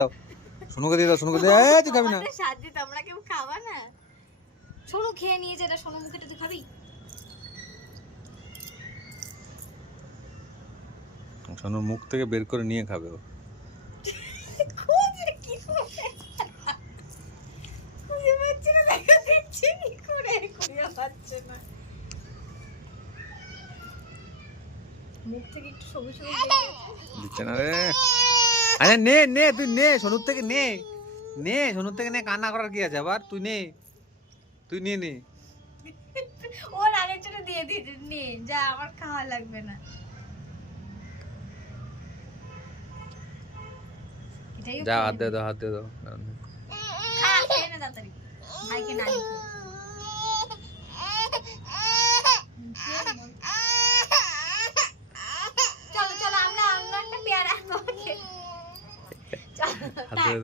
দাও সোনুকে দিয়ে দাও, সোনুকে দিয়ে। এই তুই খাবি না? সাজি তোমরা কেউ খাবা না? সোনু খেয়ে নিয়েছে, এটা সোনু মুখেটা তুই খাবি? সোনুর মুখ থেকে বের করে নিয়ে খাবে ও। খুঁজে কি করে? খুঁজে পাচ্ছে না, দেখা দিচ্ছে কি করে? খুঁজে পাচ্ছে না। মুখ থেকে একটু সবুজ সবুজ দিচ্ছে না রে। আরে নে নে, তুই নে সোনুর থেকে নে, নে সোনুর থেকে নে, কান্না করার কি আছে আবার? তুই নে, তুই নিয়ে নে। ওর আরেকটা দিয়ে দিতে নে, যা আমার খাওয়া লাগবে না। যা হাত দে দাও, হাত দে দাও। খা, খেয়ে নে তাড়াতাড়ি। ভাইকে না দিতে। চলো চলো, আমরা একটা পেয়ারা চলো। হাত দে।